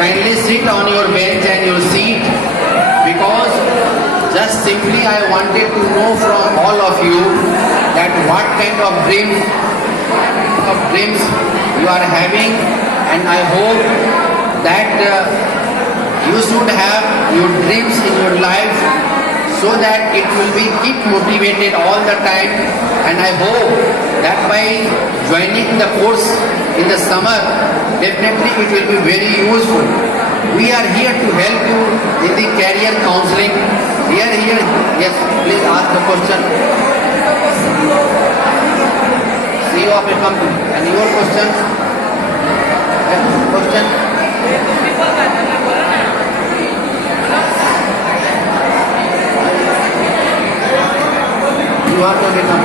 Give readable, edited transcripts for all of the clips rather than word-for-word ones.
kindly sit on your bench and your seat, because just simply I wanted to know from all of you that what kind of dreams you are having, and I hope that you should have your dreams in your life, so that it will be keep motivated all the time. And I hope that by joining the course in the summer, definitely it will be very useful. We are here to help you in the career counseling. Here, yes, please ask the question. CEO of a company. And your question? Question? You want to become?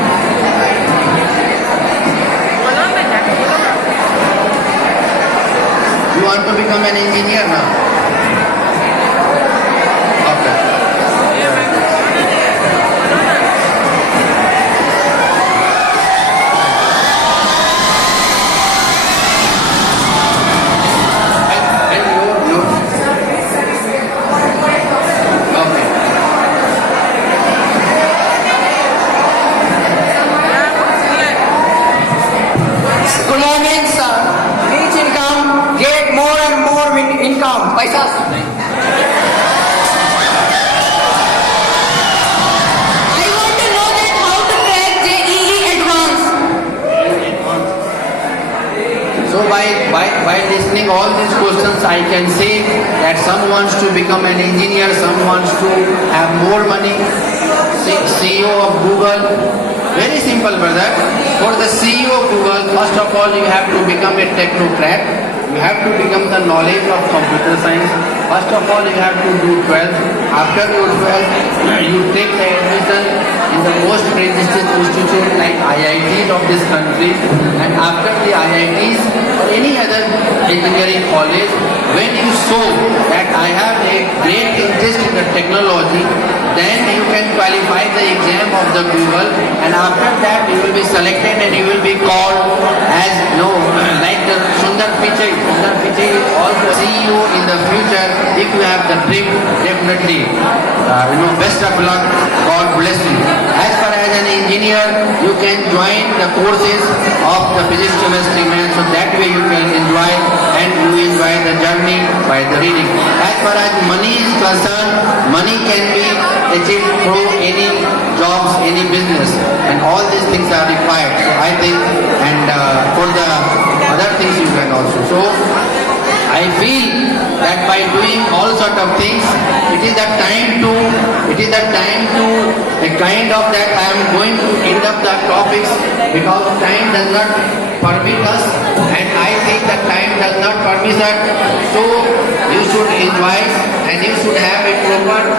You want to become an engineer now? Okay. And you. Okay. Good morning, sir. Reach income, get more and more income. Paisa. I want to know that how to crack JEE Advanced. So by listening all these questions, I can say that some wants to become an engineer, some wants to have more money. CEO of Google. Very simple, brother. For the CEO of Google, first of all, you have to become a technocrat. You have to become the knowledge of computer science. First of all, you have to do 12th. After your 12th, you take the admission in the most prestigious institute like IITs of this country. And after the IITs or any other engineering college, when you show that I have a great interest in the technology, then you can qualify the exam of the Google, and after that you will be selected and you will be called as like the Sundar Pichai. Sundar Pichai is also CEO in the future. If you have the dream, definitely, best of luck. God bless you. As far as an engineer, you can join the courses of the physics, chemistry, math, so that way you can enjoy, and you enjoy the journey by the reading. As far as money is concerned, money can be achieved through any jobs, any business, and all these things are required. So I think, and for the other things you can also. So I feel that by doing all sort of things, it is the time to a kind of that I am going to end up the topics, because time does not permit us, and I think that time does not permit us. So you should enjoy, and you should have a proper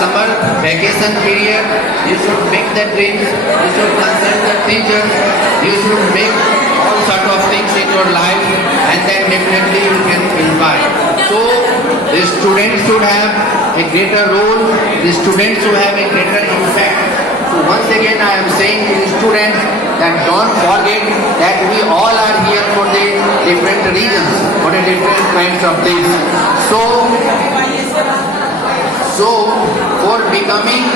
summer vacation period. You should make the dreams, you should consult the teachers, you should make all sort of things in your life, and then definitely you can enjoy. So the students should have a greater role, the students should have a greater impact. So once again I am saying to the students that don't forget that we all are here for the different reasons, for the different kinds of things. So for becoming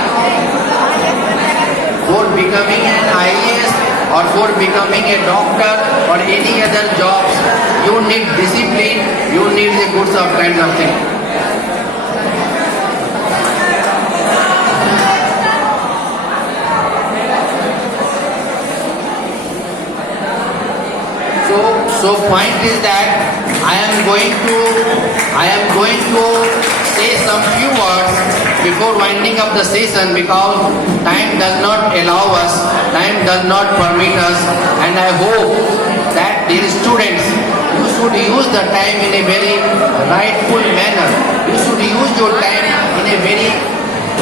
an IAS or for becoming a doctor or any other jobs, you need discipline, you need the good of kinds of things. So point is that I am going to say some few words before winding up the session, because time does not allow us, time does not permit us, and I hope that dear students, you should use the time in a very rightful manner. You should use your time in a very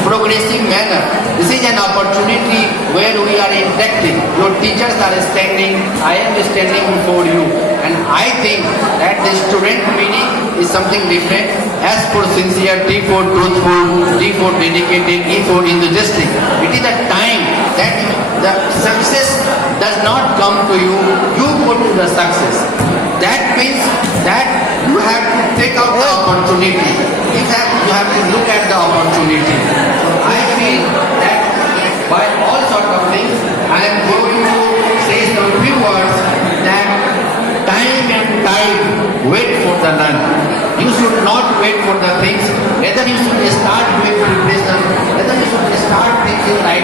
progressive manner. This is an opportunity where we are interacting. Your teachers are standing, I am standing before you, and I think that the student meaning is something different. S for sincere, T for truthful, D for dedicated, E for enthusiastic. It is the time that the success does not come to you, you go to the success. That means that you have to take take out the opportunity. In fact, you have to look at the opportunity. So I feel that by all sort of things, I am going to say some few words that time and tide wait for the none. You should not wait for the things. Whether you should start doing preparation, whether you should start thinking right